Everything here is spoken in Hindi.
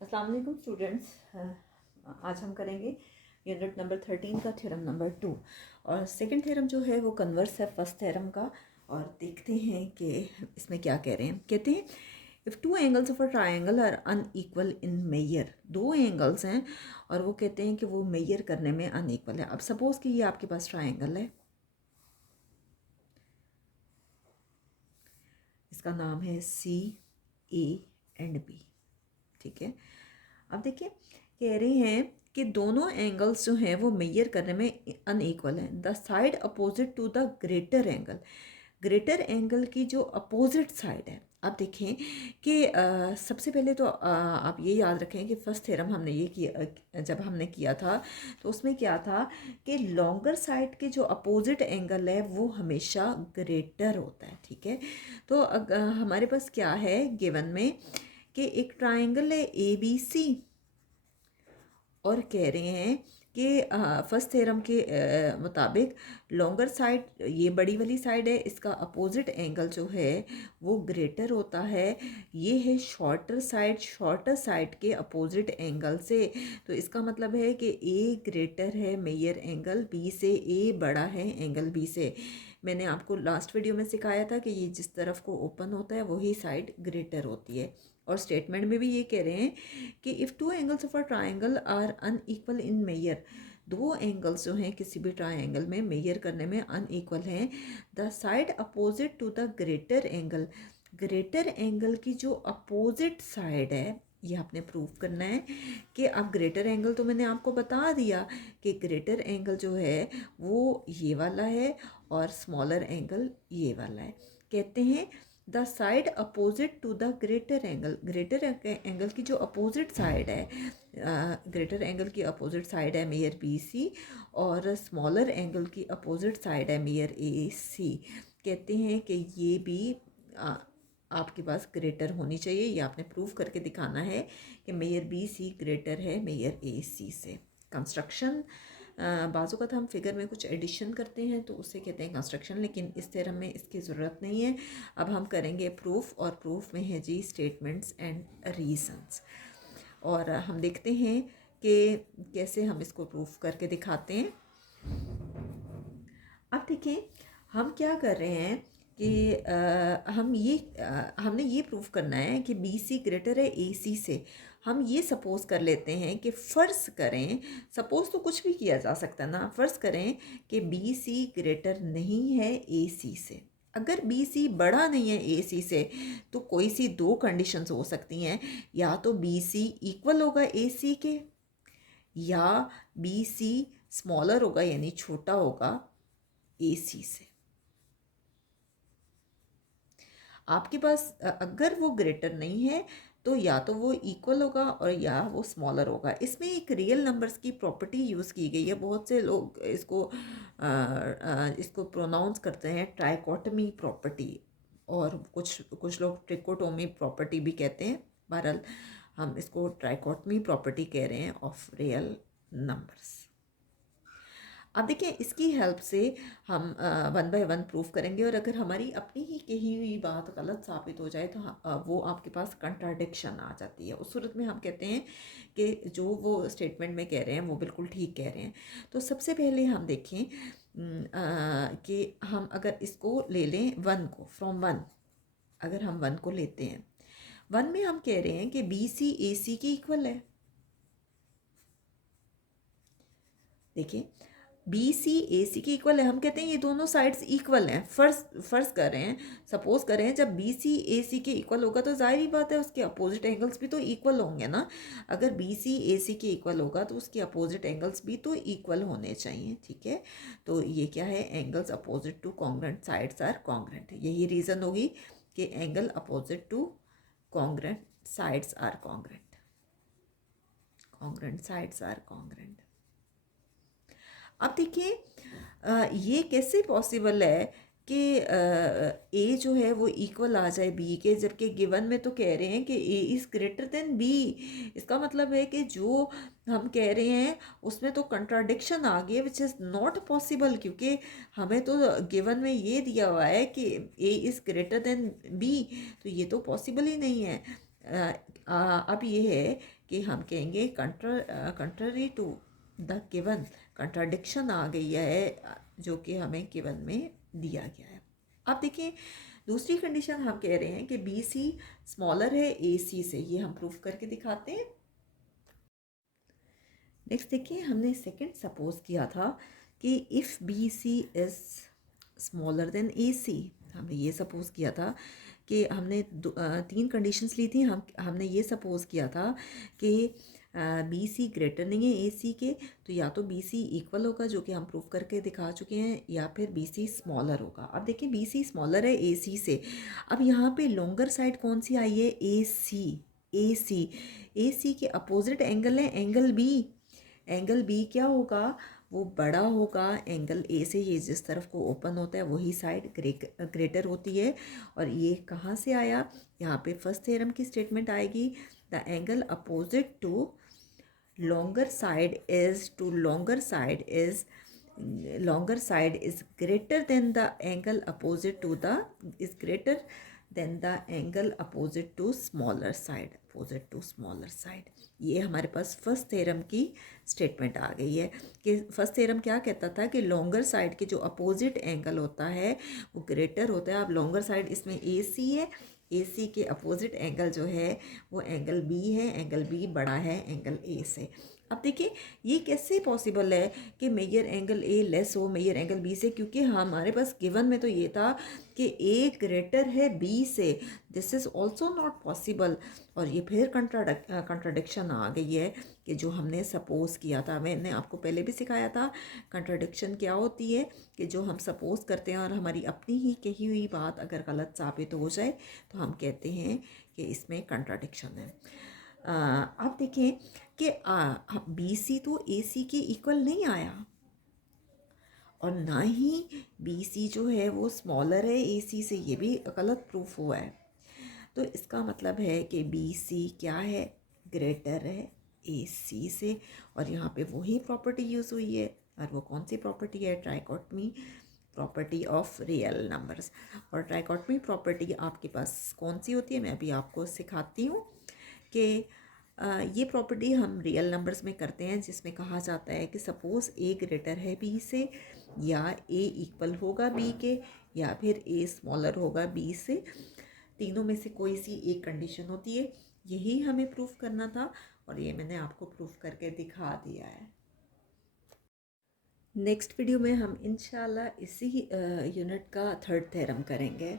अस्सलाम वालेकुम स्टूडेंट्स। आज हम करेंगे यूनिट नंबर 13 का थ्योरम नंबर 2 और सेकंड थ्योरम जो है वो कन्वर्स है फर्स्ट थ्योरम का। और देखते हैं कि इसमें क्या कह रहे हैं। कहते हैं if two angles of a triangle are unequal in measure, दो एंगल्स हैं और वो कहते हैं कि वो मेयर करने में अनइक्वल है। अब सपोज़ कि ये आपके पास ट्राइंगल है, इसका नाम है सी ए एंड बी, ठीक है। अब देखिए कह रहे हैं कि दोनों एंगल्स जो हैं वो मेजर करने में अनइक्वल हैं। The side opposite to the greater angle की जो अपोजिट साइड है। अब देखें कि सबसे पहले तो आप ये याद रखें कि फर्स्ट थ्योरम हमने ये किया, जब हमने किया था तो उसमें क्या था कि लॉन्गर साइड के जो अपोजिट एंगल है वो हमेशा ग्रेटर होता है, ठीक है। तो हमारे पास क्या है गिवन में कि एक ट्राइंगल है ए बी सी और कह रहे हैं कि फर्स्ट थ्योरम के मुताबिक लॉन्गर साइड, ये बड़ी वाली साइड है, इसका अपोजिट एंगल जो है वो ग्रेटर होता है। ये है शॉर्टर साइड के अपोजिट एंगल से। तो इसका मतलब है कि ए ग्रेटर है मेजर एंगल बी से, ए बड़ा है एंगल बी से। मैंने आपको लास्ट वीडियो में सिखाया था कि ये जिस तरफ को ओपन होता है वही साइड ग्रेटर होती है। और स्टेटमेंट में भी ये कह रहे हैं कि if two angles of a triangle are unequal in measure, दो एंगल्स जो हैं किसी भी ट्राइंगल में मेयर करने में अनइक्वल हैं, the side opposite to the greater angle की जो अपोजिट साइड है, ये आपने प्रूव करना है कि अब ग्रेटर एंगल तो मैंने आपको बता दिया कि ग्रेटर एंगल जो है वो ये वाला है और स्मॉलर एंगल ये वाला है। कहते हैं the side opposite to the greater angle की जो अपोजिट साइड है, ग्रेटर एंगल की अपोजिट साइड है मेयर बी सी और स्मॉलर एंगल की अपोजिट साइड है मेयर ए सी। कहते हैं कि ये भी आपके पास ग्रेटर होनी चाहिए। ये आपने प्रूव करके दिखाना है कि मेयर बी सी ग्रेटर है मेयर ए सी से। कंस्ट्रक्शन, बाज़ू का हम फिगर में कुछ एडिशन करते हैं तो उसे कहते हैं कंस्ट्रक्शन, लेकिन इस थ्योरम में इसकी ज़रूरत नहीं है। अब हम करेंगे प्रूफ, और प्रूफ में है जी स्टेटमेंट्स एंड रीजंस। और हम देखते हैं कि कैसे हम इसको प्रूफ करके दिखाते हैं। अब देखें हम क्या कर रहे हैं कि हमने ये प्रूफ करना है कि बी सी ग्रेटर है ए सी से। हम ये सपोज़ कर लेते हैं कि फ़र्ज़ करें, सपोज़ तो कुछ भी किया जा सकता है ना, फ़र्ज़ करें कि बी सी ग्रेटर नहीं है ए सी से। अगर बी सी बड़ा नहीं है ए सी से तो कोई सी दो कंडीशंस हो सकती हैं, या तो बी सी इक्वल होगा ए सी के, या बी सी स्मॉलर होगा यानी छोटा होगा ए सी से। आपके पास अगर वो ग्रेटर नहीं है तो या तो वो इक्वल होगा और या वो स्मॉलर होगा। इसमें एक रियल नंबर्स की प्रॉपर्टी यूज़ की गई है। बहुत से लोग इसको प्रोनाउंस करते हैं ट्राइकोटमी प्रॉपर्टी, और कुछ लोग ट्रिकोटोमी प्रॉपर्टी भी कहते हैं। बहरहाल हम इसको ट्राइकोटमी प्रॉपर्टी कह रहे हैं ऑफ रियल नंबर्स। अब देखिए इसकी हेल्प से हम वन बाय वन प्रूफ करेंगे, और अगर हमारी अपनी ही कही हुई बात गलत साबित हो जाए तो वो आपके पास कंट्राडिक्शन आ जाती है। उस सूरत में हम कहते हैं कि जो वो स्टेटमेंट में कह रहे हैं वो बिल्कुल ठीक कह रहे हैं। तो सबसे पहले हम देखें कि हम अगर इसको ले लें वन को, फ्रॉम वन अगर हम वन को लेते हैं, वन में हम कह रहे हैं कि बी सी ए सी के इक्वल है। देखिए बी सी ए सी के इक्वल है, हम कहते हैं ये दोनों साइड्स इक्वल हैं। फर्स्ट कर रहे हैं, सपोज कर रहे हैं जब बी सी ए सी के इक्वल होगा तो जाहिर ही बात है उसके अपोजिट एंगल्स भी तो इक्वल होंगे ना। अगर बी सी ए सी के इक्वल होगा तो उसके अपोजिट एंगल्स भी तो इक्वल होने चाहिए, ठीक है। तो ये क्या है, angles opposite to congruent sides are congruent. यही रीज़न होगी कि angle opposite to congruent sides are congruent, congruent sides are congruent. अब देखिए ये कैसे पॉसिबल है कि ए जो है वो इक्वल आ जाए बी के, जबकि गिवन में तो कह रहे हैं कि a is greater than b. इसका मतलब है कि जो हम कह रहे हैं उसमें तो कंट्राडिक्शन आ गई, विच इज़ नॉट पॉसिबल, क्योंकि हमें तो गिवन में ये दिया हुआ है कि a is greater than b, तो ये तो पॉसिबल ही नहीं है। अब ये है कि हम कहेंगे contrary to the given, contradiction आ गई है जो कि हमें गिवन में दिया गया है। अब देखिए दूसरी कंडीशन हम कह रहे हैं कि बी सी स्मॉलर है ए सी से, ये हम प्रूफ करके दिखाते हैं। नेक्स्ट देखिए हमने सेकंड सपोज किया था कि if B C is smaller than A C, हमने ये सपोज किया था कि हमने तीन कंडीशंस ली थी। हमने ये सपोज किया था कि बी सी ग्रेटर नहीं है ए सी के, तो या तो बी सी इक्वल होगा जो कि हम प्रूव करके दिखा चुके हैं, या फिर बी सी स्मॉलर होगा। अब देखिए बी सी स्मॉलर है ए सी से, अब यहाँ पे लॉन्गर साइड कौन सी आई है, ए सी। ए सी, ए सी के अपोजिट एंगल है एंगल बी, एंगल बी क्या होगा, वो बड़ा होगा एंगल ए से, ये जिस तरफ को ओपन होता है वही साइड ग्रेटर होती है। और ये कहाँ से आया, यहाँ पे फर्स्ट थ्योरम की स्टेटमेंट आएगी, the angle opposite to longer side is greater than the angle opposite to the angle opposite to smaller side। ये हमारे पास फर्स्ट थ्योरम की स्टेटमेंट आ गई है कि फर्स्ट थ्योरम क्या कहता था कि लॉन्गर साइड के जो अपोजिट एंगल होता है वो ग्रेटर होता है। अब लॉन्गर साइड इसमें ए सी है, ए सी के अपोजिट एंगल जो है वो एंगल बी है, एंगल बी बड़ा है एंगल ए से। अब देखिए ये कैसे पॉसिबल है कि मेजर एंगल ए लेस हो मेजर एंगल बी से, क्योंकि हमारे पास गिवन में तो ये था कि ए ग्रेटर है बी से, this is also not possible. और ये फिर कंट्राडिक्शन आ गई है कि जो हमने सपोज किया था, मैंने आपको पहले भी सिखाया था कंट्राडिक्शन क्या होती है, कि जो हम सपोज करते हैं और हमारी अपनी ही कही हुई बात अगर गलत साबित हो जाए तो हम कहते हैं कि इसमें कंट्राडिक्शन है। अब देखें कि बी सी तो ए सी के इक्वल नहीं आया, और ना ही बी सी जो है वो स्मॉलर है ए सी से, ये भी गलत प्रूफ हुआ है। तो इसका मतलब है कि बी सी क्या है, ग्रेटर है ए सी से। और यहाँ पे वही प्रॉपर्टी यूज़ हुई है, और वो कौन सी प्रॉपर्टी है, ट्राइकोटमी प्रॉपर्टी ऑफ रियल नंबर्स। और ट्राइकोटमी प्रॉपर्टी आपके पास कौन सी होती है, मैं अभी आपको सिखाती हूँ कि ये प्रॉपर्टी हम रियल नंबर्स में करते हैं, जिसमें कहा जाता है कि सपोज़ ए ग्रेटर है बी से, या ए इक्वल होगा बी के, या फिर ए स्मॉलर होगा बी से, तीनों में से कोई सी एक कंडीशन होती है। यही हमें प्रूफ करना था और ये मैंने आपको प्रूफ करके दिखा दिया है। नेक्स्ट वीडियो में हम इंशाल्लाह इसी यूनिट का थर्ड थ्योरम करेंगे।